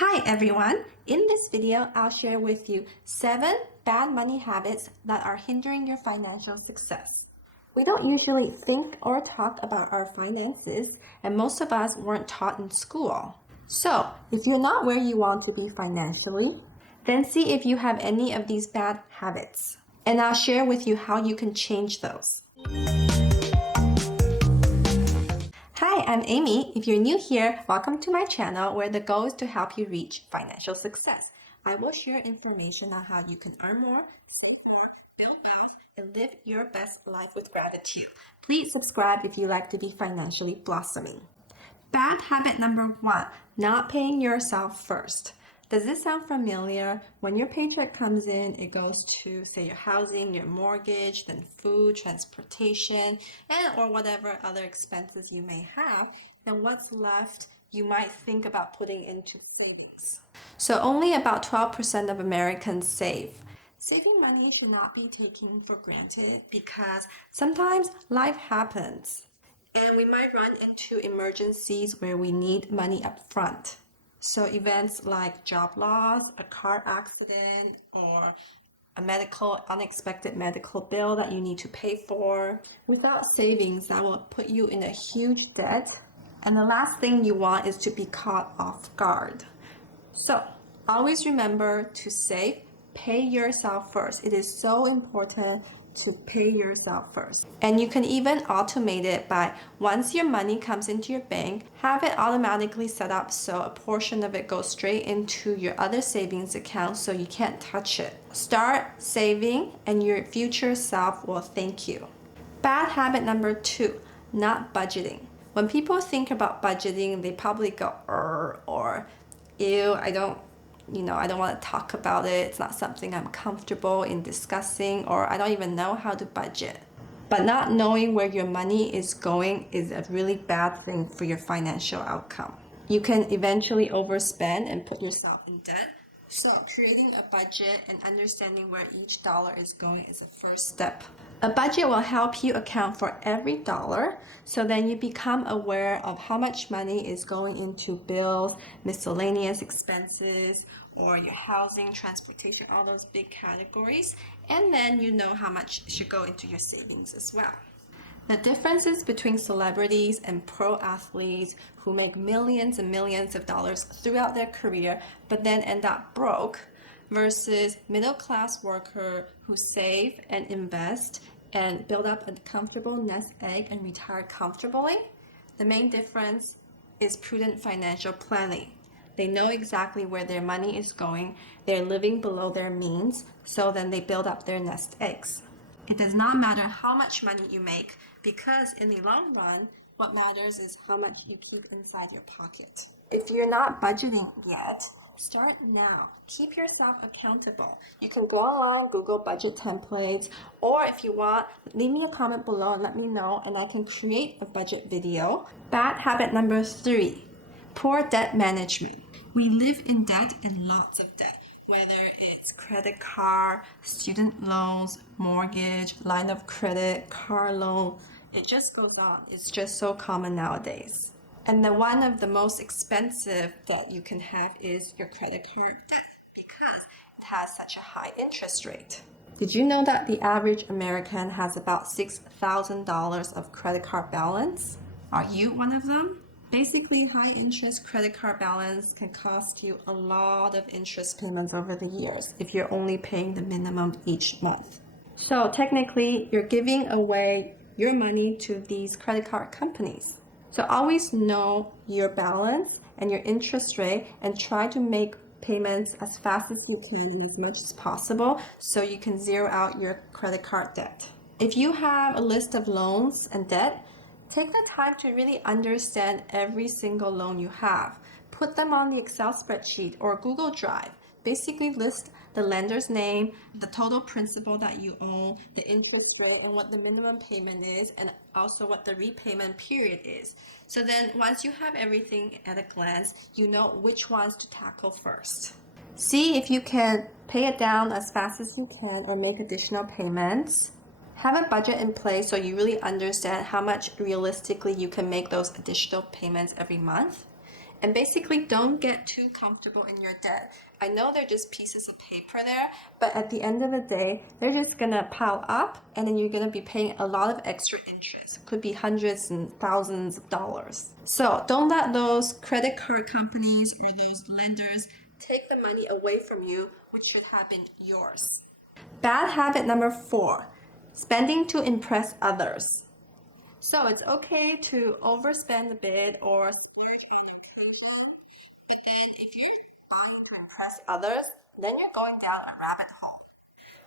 Hi everyone! In this video, I'll share with you 7 bad money habits that are hindering your financial success. We don't usually think or talk about our finances, and most of us weren't taught in school. So, if you're not where you want to be financially, then see if you have any of these bad habits. And I'll share with you how you can change those. Hi, I'm Amy. If you're new here, welcome to my channel where the goal is to help you reach financial success. I will share information on how you can earn more, save more, build wealth, and live your best life with gratitude. Please subscribe if you like to be financially blossoming. Bad habit number 1, not paying yourself first. Does this sound familiar? When your paycheck comes in, it goes to, say, your housing, your mortgage, then food, transportation, and or whatever other expenses you may have. Then what's left, you might think about putting into savings. So only about 12% of Americans save. Saving money should not be taken for granted because sometimes life happens and we might run into emergencies where we need money up front. So events like job loss, a car accident, or a unexpected medical bill that you need to pay for. Without savings, that will put you in a huge debt. And the last thing you want is to be caught off guard. So always remember to save, pay yourself first. It is so important to pay yourself first. And you can even automate it by once your money comes into your bank, have it automatically set up so a portion of it goes straight into your other savings account so you can't touch it. Start saving and your future self will thank you. Bad habit number 2, not budgeting. When people think about budgeting, they probably go, or ew, I don't want to talk about it. It's not something I'm comfortable in discussing, or I don't even know how to budget. But not knowing where your money is going is a really bad thing for your financial outcome. You can eventually overspend and put yourself in debt. So creating a budget and understanding where each dollar is going is a first step. A budget will help you account for every dollar, so then you become aware of how much money is going into bills, miscellaneous expenses, or your housing, transportation, all those big categories, and then you know how much should go into your savings as well. The differences between celebrities and pro athletes who make millions and millions of dollars throughout their career but then end up broke versus middle-class worker who save and invest and build up a comfortable nest egg and retire comfortably. The main difference is prudent financial planning. They know exactly where their money is going. They're living below their means, so then they build up their nest eggs. It does not matter how much money you make because in the long run, what matters is how much you keep inside your pocket. If you're not budgeting yet, start now. Keep yourself accountable. You can go online, Google budget templates, or if you want, leave me a comment below and let me know and I can create a budget video. Bad habit number 3, poor debt management. We live in debt and lots of debt. Whether it's credit card, student loans, mortgage, line of credit, car loan, it just goes on. It's just so common nowadays. And one of the most expensive debt you can have is your credit card debt because it has such a high interest rate. Did you know that the average American has about $6,000 of credit card balance? Are you one of them? Basically, high interest credit card balance can cost you a lot of interest payments over the years if you're only paying the minimum each month. So technically, you're giving away your money to these credit card companies. So always know your balance and your interest rate and try to make payments as fast as you can and as much as possible so you can zero out your credit card debt. If you have a list of loans and debt, take the time to really understand every single loan you have. Put them on the Excel spreadsheet or Google Drive. Basically list the lender's name, the total principal that you own, the interest rate, and what the minimum payment is, and also what the repayment period is. So then once you have everything at a glance, you know which ones to tackle first. See if you can pay it down as fast as you can or make additional payments. Have a budget in place so you really understand how much realistically you can make those additional payments every month. And basically, don't get too comfortable in your debt. I know they're just pieces of paper there, but at the end of the day, they're just gonna pile up and then you're gonna be paying a lot of extra interest. It could be hundreds and thousands of dollars. So don't let those credit card companies or those lenders take the money away from you, which should have been yours. Bad habit number 4, spending to impress others. So it's okay to overspend a bit or splurge on approval, but then if you're buying to impress others, then you're going down a rabbit hole.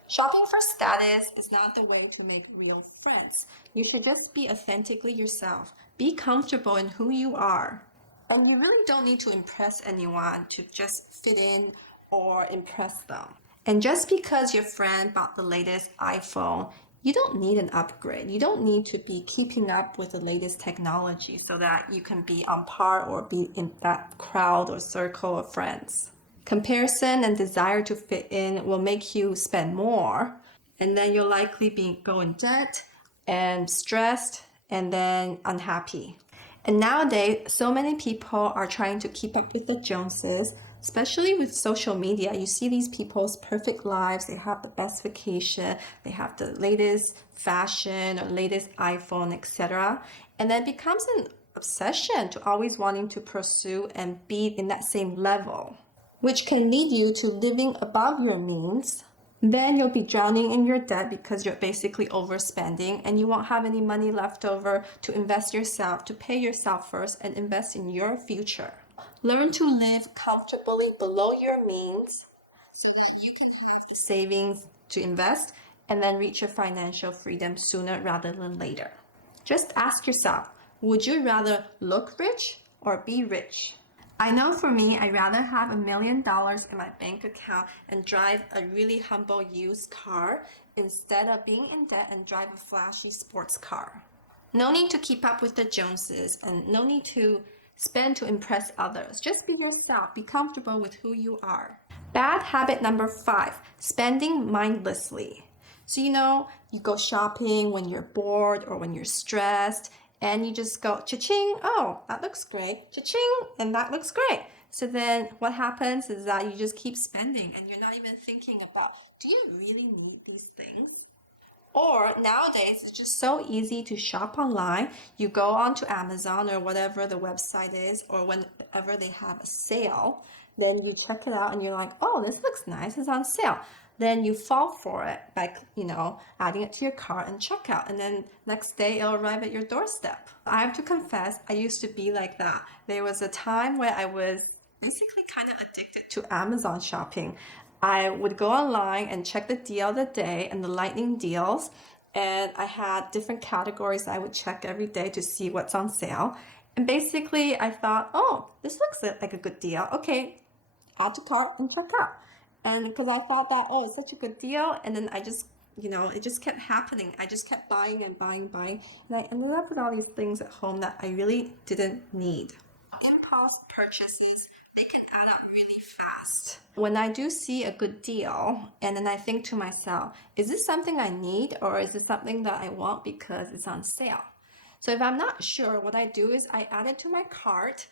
Shopping for status is not the way to make real friends. You should just be authentically yourself. Be comfortable in who you are. And you really don't need to impress anyone to just fit in or impress them. And just because your friend bought the latest iPhone, you don't need an upgrade. You don't need to be keeping up with the latest technology so that you can be on par or be in that crowd or circle of friends. Comparison and desire to fit in will make you spend more, and then you'll likely go in debt and stressed and then unhappy. And nowadays, so many people are trying to keep up with the Joneses, especially with social media. You see these people's perfect lives. They have the best vacation, they have the latest fashion or latest iPhone, etc. And then it becomes an obsession to always wanting to pursue and be in that same level, which can lead you to living above your means. Then you'll be drowning in your debt because you're basically overspending and you won't have any money left over to invest yourself, to pay yourself first and invest in your future. Learn to live comfortably below your means so that you can have the savings to invest and then reach your financial freedom sooner rather than later. Just ask yourself, would you rather look rich or be rich? I know for me, I'd rather have $1 million in my bank account and drive a really humble used car instead of being in debt and drive a flashy sports car. No need to keep up with the Joneses and no need to spend to impress others. Just be yourself. Be comfortable with who you are. Bad habit number 5, spending mindlessly. So, you go shopping when you're bored or when you're stressed and you just go cha-ching, oh, that looks great, cha-ching, and that looks great. So then what happens is that you just keep spending and you're not even thinking about, do you really need these things? Or nowadays, it's just so easy to shop online. You go onto Amazon or whatever the website is, or whenever they have a sale, then you check it out and you're like, oh, this looks nice, it's on sale. Then you fall for it by, adding it to your cart and checkout. And then next day it'll arrive at your doorstep. I have to confess, I used to be like that. There was a time where I was basically kind of addicted to Amazon shopping. I would go online and check the deal of the day and the lightning deals. And I had different categories I would check every day to see what's on sale. And basically I thought, oh, this looks like a good deal. Okay, add to cart and check out. And because I thought that, oh, it's such a good deal. And then I just, it just kept happening. I just kept buying and buying, buying. And I ended up with all these things at home that I really didn't need. Impulse purchases, they can add up really fast. When I do see a good deal, and then I think to myself, is this something I need or is this something that I want because it's on sale? So if I'm not sure, what I do is I add it to my cart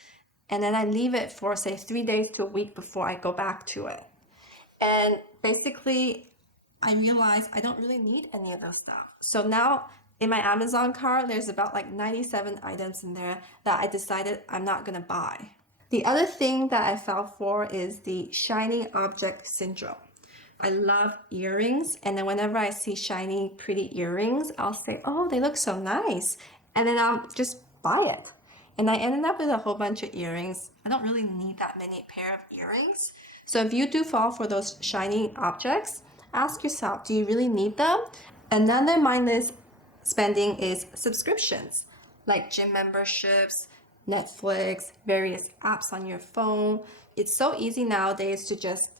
and then I leave it for, say, 3 days to a week before I go back to it. And basically, I realized I don't really need any of those stuff. So now in my Amazon cart, there's about like 97 items in there that I decided I'm not gonna buy. The other thing that I fell for is the shiny object syndrome. I love earrings, and then whenever I see shiny, pretty earrings, I'll say, oh, they look so nice. And then I'll just buy it. And I ended up with a whole bunch of earrings. I don't really need that many pair of earrings. So if you do fall for those shiny objects, ask yourself, do you really need them? Another mindless spending is subscriptions, like gym memberships, Netflix, various apps on your phone. It's so easy nowadays to just,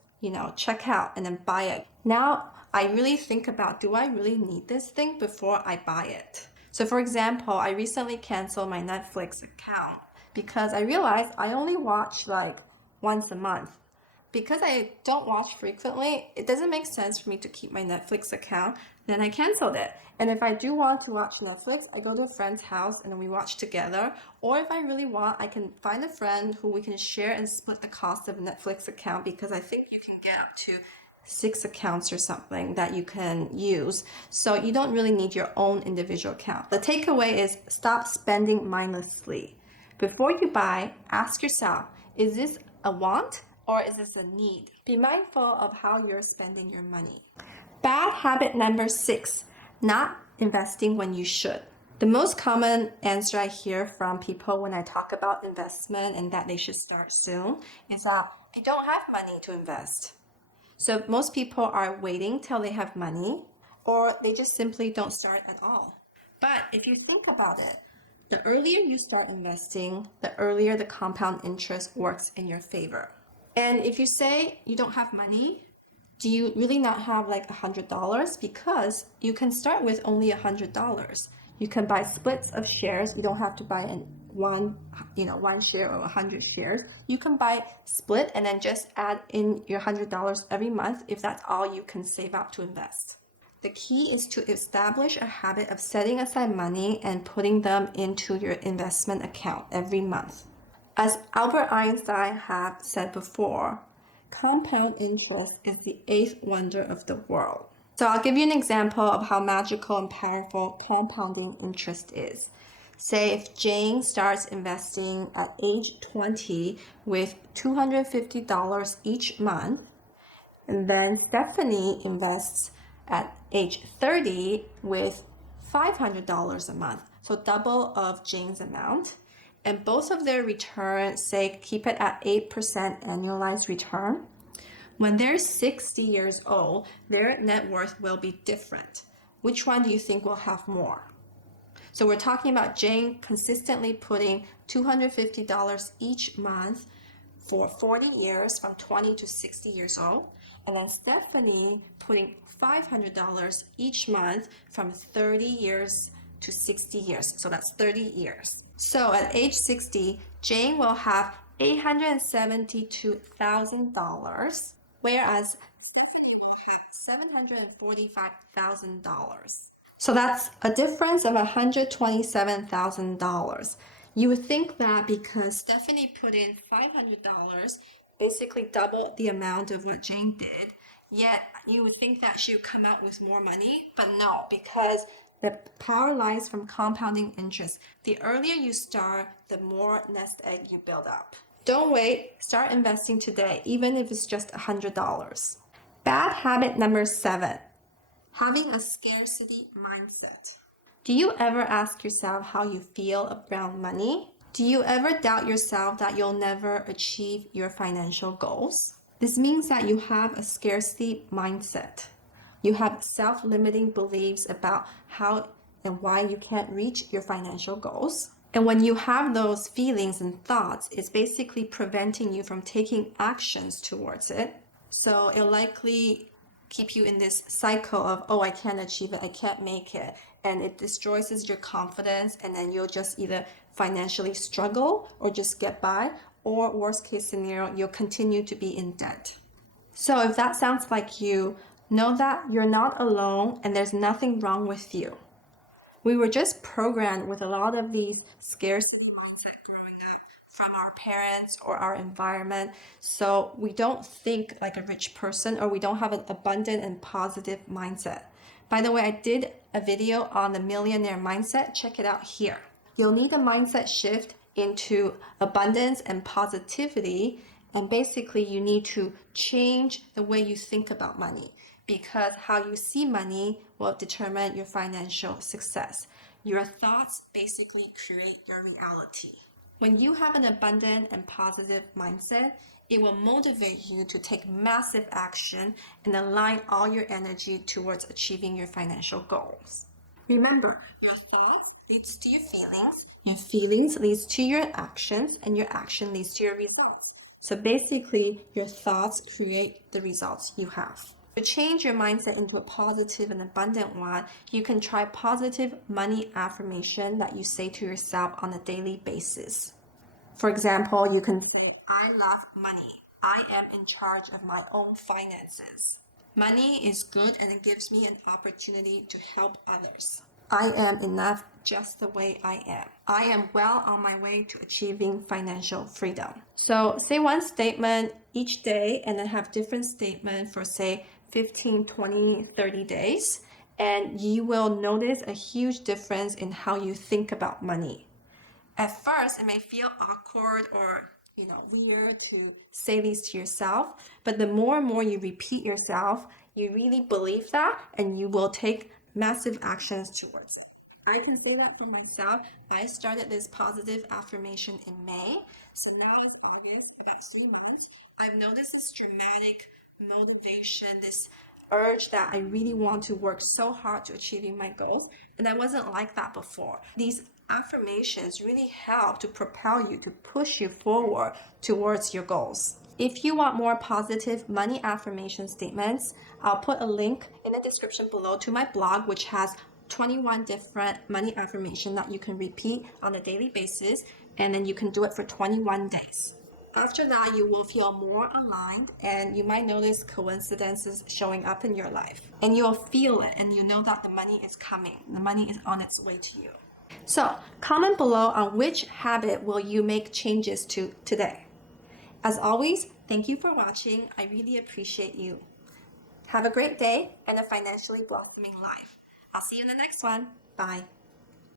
check out and then buy it. Now, I really think about, do I really need this thing before I buy it? So for example, I recently canceled my Netflix account because I realized I only watch like once a month. because I don't watch frequently, it doesn't make sense for me to keep my Netflix account. Then I canceled it. And if I do want to watch Netflix, I go to a friend's house and then we watch together. Or if I really want, I can find a friend who we can share and split the cost of a Netflix account, because I think you can get up to 6 accounts or something that you can use. So you don't really need your own individual account. The takeaway is stop spending mindlessly. Before you buy, ask yourself, is this a want or is this a need? Be mindful of how you're spending your money. Bad habit number 6, not investing when you should. The most common answer I hear from people when I talk about investment and that they should start soon is that they don't have money to invest. So most people are waiting till they have money, or they just simply don't start at all. But if you think about it, the earlier you start investing, the earlier the compound interest works in your favor. And if you say you don't have money, do you really not have like $100? Because you can start with only $100. You can buy splits of shares. You don't have to buy one share or 100 shares. You can buy split and then just add in your $100 every month if that's all you can save up to invest. The key is to establish a habit of setting aside money and putting them into your investment account every month. As Albert Einstein had said before, compound interest is the 8th wonder of the world. So I'll give you an example of how magical and powerful compounding interest is. Say if Jane starts investing at age 20 with $250 each month, and then Stephanie invests at age 30 with $500 a month, so double of Jane's amount. And both of their returns, say, keep it at 8% annualized return. When they're 60 years old, their net worth will be different. Which one do you think will have more? So we're talking about Jane consistently putting $250 each month for 40 years from 20 to 60 years old. And then Stephanie putting $500 each month from 30 years to 60 years. So that's 30 years. So at age 60, Jane will have $872,000, whereas Stephanie will have $745,000. So that's a difference of $127,000. You would think that because Stephanie put in $500, basically double the amount of what Jane did, yet you would think that she would come out with more money, but no, because the power lies from compounding interest. The earlier you start, the more nest egg you build up. Don't wait, start investing today, even if it's just $100. Bad habit number 7, having a scarcity mindset. Do you ever ask yourself how you feel around money? Do you ever doubt yourself that you'll never achieve your financial goals? This means that you have a scarcity mindset. You have self-limiting beliefs about how and why you can't reach your financial goals. And when you have those feelings and thoughts, it's basically preventing you from taking actions towards it. So it'll likely keep you in this cycle of, oh, I can't achieve it, I can't make it. And it destroys your confidence, and then you'll just either financially struggle or just get by, or worst case scenario, you'll continue to be in debt. So if that sounds like you, know that you're not alone and there's nothing wrong with you. We were just programmed with a lot of these scarcity mindset growing up from our parents or our environment. So we don't think like a rich person, or we don't have an abundant and positive mindset. By the way, I did a video on the millionaire mindset. Check it out here. You'll need a mindset shift into abundance and positivity. And basically, you need to change the way you think about money, because how you see money will determine your financial success. Your thoughts basically create your reality. When you have an abundant and positive mindset, it will motivate you to take massive action and align all your energy towards achieving your financial goals. Remember, your thoughts leads to your feelings leads to your actions, and your action leads to your results. So basically, your thoughts create the results you have. To change your mindset into a positive and abundant one, you can try positive money affirmation that you say to yourself on a daily basis. For example, you can say, I love money. I am in charge of my own finances. Money is good and it gives me an opportunity to help others. I am enough just the way I am. I am well on my way to achieving financial freedom. So say one statement each day and then have different statement for say 15, 20, 30 days. And you will notice a huge difference in how you think about money. At first, it may feel awkward or weird to say these to yourself, but the more and more you repeat yourself, you really believe that and you will take massive actions towards it. I can say that for myself. I started this positive affirmation in May, so now it's August, about 3 months. I've noticed this dramatic motivation, this urge that I really want to work so hard to achieving my goals, and I wasn't like that before. These affirmations really help to propel you, to push you forward towards your goals. If you want more positive money affirmation statements, I'll put a link in the description below to my blog, which has 21 different money affirmation that you can repeat on a daily basis, and then you can do it for 21 days. After that, you will feel more aligned and you might notice coincidences showing up in your life. And you'll feel it and you know that the money is coming. The money is on its way to you. So, comment below on which habit will you make changes to today. As always, thank you for watching. I really appreciate you. Have a great day and a financially blossoming life. I'll see you in the next one. Bye.